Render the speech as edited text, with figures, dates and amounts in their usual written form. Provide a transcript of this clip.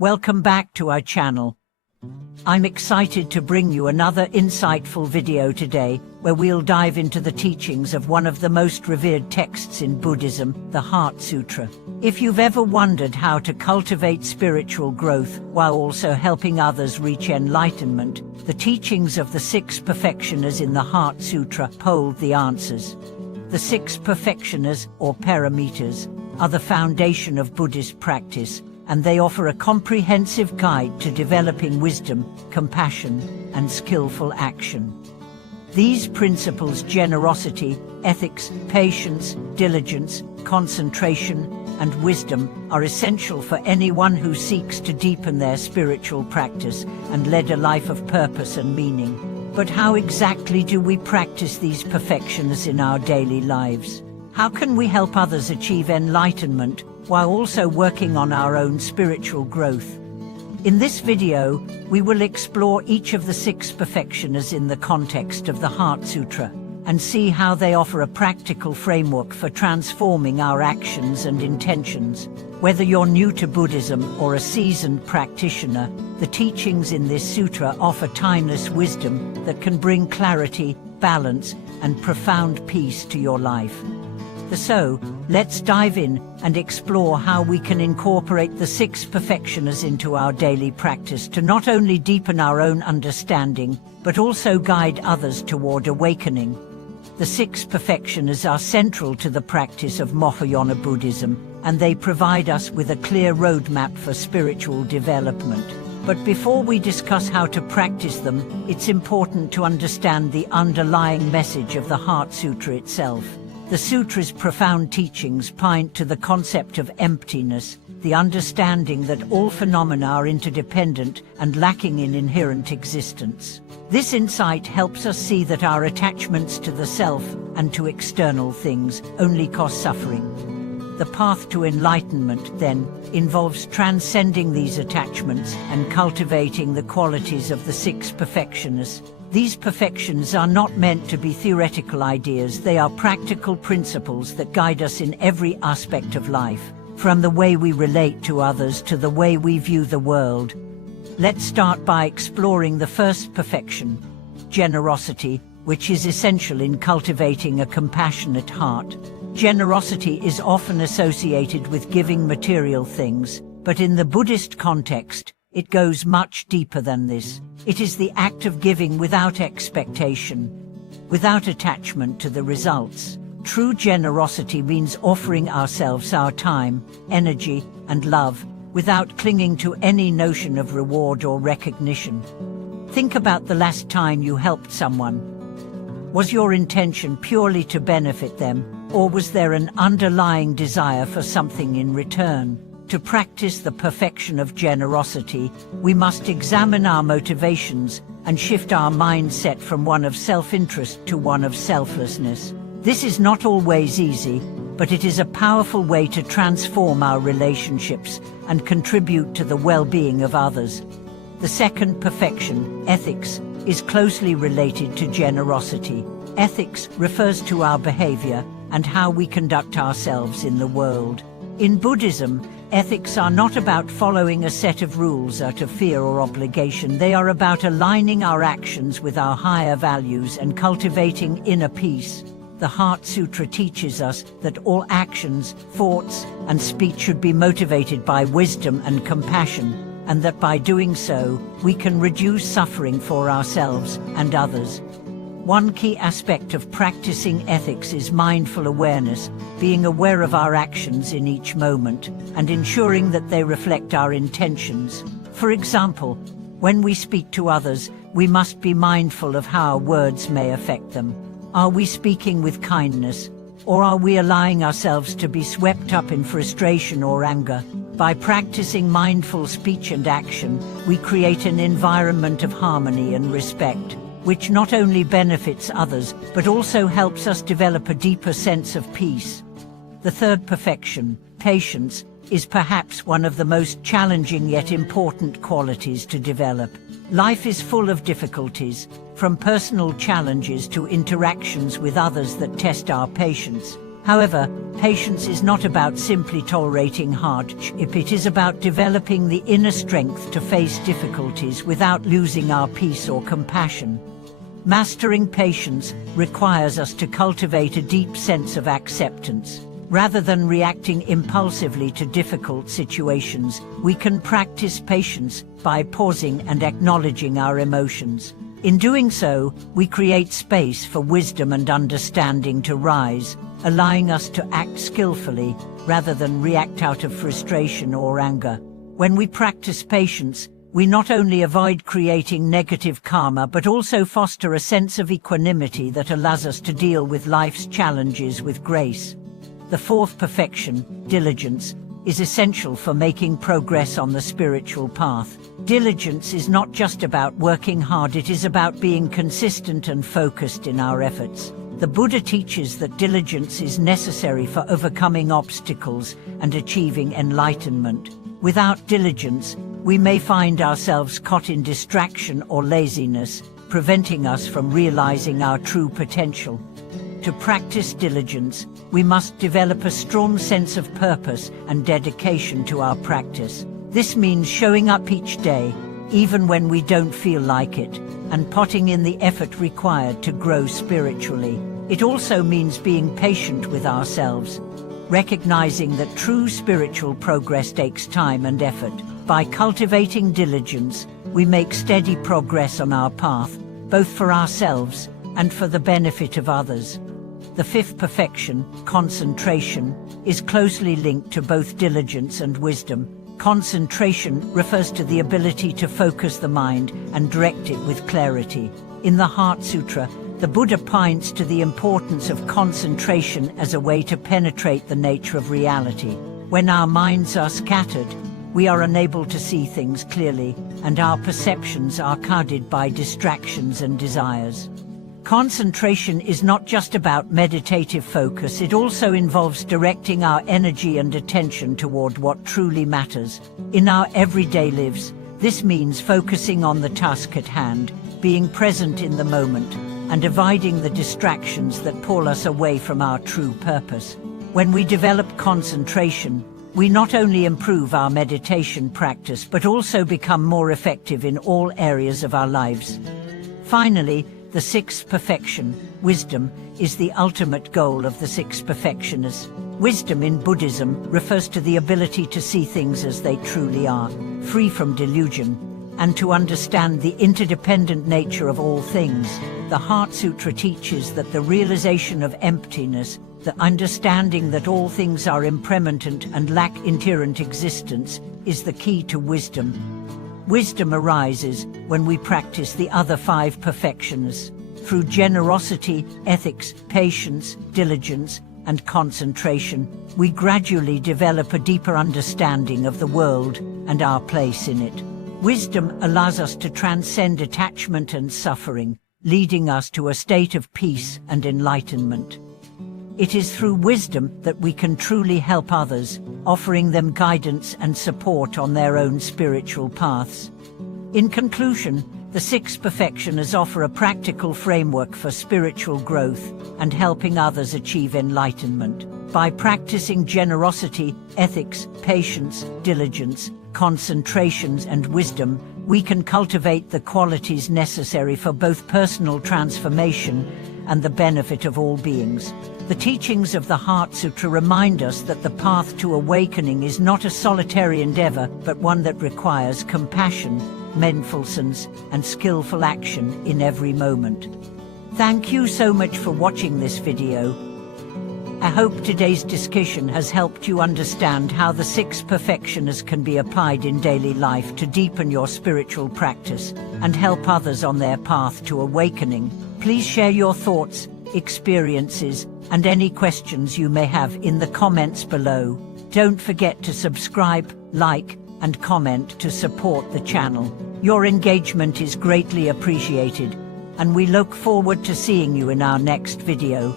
Welcome back to our channel. I'm excited to bring you another insightful video today, where we'll dive into the teachings of one of the most revered texts in Buddhism, the Heart Sutra. If you've ever wondered how to cultivate spiritual growth while also helping others reach enlightenment, the teachings of the 6 perfectioners in the Heart Sutra hold the answers. The 6 perfectioners, or paramitas, are the foundation of Buddhist practice, and they offer a comprehensive guide to developing wisdom, compassion, and skillful action. These principles, generosity, ethics, patience, diligence, concentration, and wisdom, are essential for anyone who seeks to deepen their spiritual practice and lead a life of purpose and meaning. But how exactly do we practice these perfections in our daily lives? How can we help others achieve enlightenment while also working on our own spiritual growth? In this video, we will explore each of the 6 perfectioners in the context of the Heart Sutra and see how they offer a practical framework for transforming our actions and intentions. Whether you're new to Buddhism or a seasoned practitioner, the teachings in this sutra offer timeless wisdom that can bring clarity, balance, and profound peace to your life. So, let's dive in and explore how we can incorporate the 6 perfectioners into our daily practice to not only deepen our own understanding, but also guide others toward awakening. The 6 perfectioners are central to the practice of Mahayana Buddhism, and they provide us with a clear roadmap for spiritual development. But before we discuss how to practice them, it's important to understand the underlying message of the Heart Sutra itself. The sutra's profound teachings point to the concept of emptiness, the understanding that all phenomena are interdependent and lacking in inherent existence. This insight helps us see that our attachments to the self and to external things only cause suffering. The path to enlightenment, then, involves transcending these attachments and cultivating the qualities of the 6 perfectioners. These perfections are not meant to be theoretical ideas. They are practical principles that guide us in every aspect of life, from the way we relate to others to the way we view the world. Let's start by exploring the first perfection, generosity, which is essential in cultivating a compassionate heart. Generosity is often associated with giving material things, but in the Buddhist context, it goes much deeper than this. It is the act of giving without expectation, without attachment to the results. True generosity means offering ourselves our time, energy, and love, without clinging to any notion of reward or recognition. Think about the last time you helped someone. Was your intention purely to benefit them, or was there an underlying desire for something in return? To practice the perfection of generosity, we must examine our motivations and shift our mindset from one of self-interest to one of selflessness. This is not always easy, but it is a powerful way to transform our relationships and contribute to the well-being of others. The second perfection, ethics, is closely related to generosity. Ethics refers to our behavior and how we conduct ourselves in the world. In Buddhism, ethics are not about following a set of rules out of fear or obligation. They are about aligning our actions with our higher values and cultivating inner peace. The Heart Sutra teaches us that all actions, thoughts, and speech should be motivated by wisdom and compassion, and that by doing so, we can reduce suffering for ourselves and others. One key aspect of practicing ethics is mindful awareness, being aware of our actions in each moment, and ensuring that they reflect our intentions. For example, when we speak to others, we must be mindful of how our words may affect them. Are we speaking with kindness, or are we allowing ourselves to be swept up in frustration or anger? By practicing mindful speech and action, we create an environment of harmony and respect, which not only benefits others, but also helps us develop a deeper sense of peace. The third perfection, patience, is perhaps one of the most challenging yet important qualities to develop. Life is full of difficulties, from personal challenges to interactions with others that test our patience. However, patience is not about simply tolerating hardship. It is about developing the inner strength to face difficulties without losing our peace or compassion. Mastering patience requires us to cultivate a deep sense of acceptance. Rather than reacting impulsively to difficult situations, we can practice patience by pausing and acknowledging our emotions. In doing so, we create space for wisdom and understanding to rise, allowing us to act skillfully rather than react out of frustration or anger. When we practice patience, we not only avoid creating negative karma but also foster a sense of equanimity that allows us to deal with life's challenges with grace. The fourth perfection, diligence, is essential for making progress on the spiritual path. Diligence is not just about working hard, it is about being consistent and focused in our efforts. The Buddha teaches that diligence is necessary for overcoming obstacles and achieving enlightenment. Without diligence, we may find ourselves caught in distraction or laziness, preventing us from realizing our true potential. To practice diligence, we must develop a strong sense of purpose and dedication to our practice. This means showing up each day, even when we don't feel like it, and putting in the effort required to grow spiritually. It also means being patient with ourselves, recognizing that true spiritual progress takes time and effort. By cultivating diligence, we make steady progress on our path, both for ourselves and for the benefit of others. The fifth perfection, concentration, is closely linked to both diligence and wisdom. Concentration refers to the ability to focus the mind and direct it with clarity. In the Heart Sutra, the Buddha points to the importance of concentration as a way to penetrate the nature of reality. When our minds are scattered, we are unable to see things clearly, and our perceptions are clouded by distractions and desires. Concentration is not just about meditative focus, it also involves directing our energy and attention toward what truly matters. In our everyday lives, this means focusing on the task at hand, being present in the moment, and avoiding the distractions that pull us away from our true purpose. When we develop concentration, we not only improve our meditation practice but also become more effective in all areas of our lives. Finally, the sixth perfection, wisdom, is the ultimate goal of the six perfectioners. Wisdom in Buddhism refers to the ability to see things as they truly are, free from delusion, and to understand the interdependent nature of all things. The Heart Sutra teaches that the realization of emptiness, the understanding that all things are impermanent and lack inherent existence, is the key to wisdom. Wisdom arises when we practice the other five perfections. Through generosity, ethics, patience, diligence, and concentration, we gradually develop a deeper understanding of the world and our place in it. Wisdom allows us to transcend attachment and suffering, leading us to a state of peace and enlightenment. It is through wisdom that we can truly help others, offering them guidance and support on their own spiritual paths. In conclusion, the six perfectioners offer a practical framework for spiritual growth and helping others achieve enlightenment. By practicing generosity, ethics, patience, diligence, concentrations, and wisdom, we can cultivate the qualities necessary for both personal transformation and the benefit of all beings. The teachings of the Heart Sutra remind us that the path to awakening is not a solitary endeavor, but one that requires compassion, mindfulness, and skillful action in every moment. Thank you so much for watching this video. I hope today's discussion has helped you understand how the six perfectioners can be applied in daily life to deepen your spiritual practice and help others on their path to awakening. Please share your thoughts, experiences, and any questions you may have in the comments below. Don't forget to subscribe, like, and comment to support the channel. Your engagement is greatly appreciated, and we look forward to seeing you in our next video.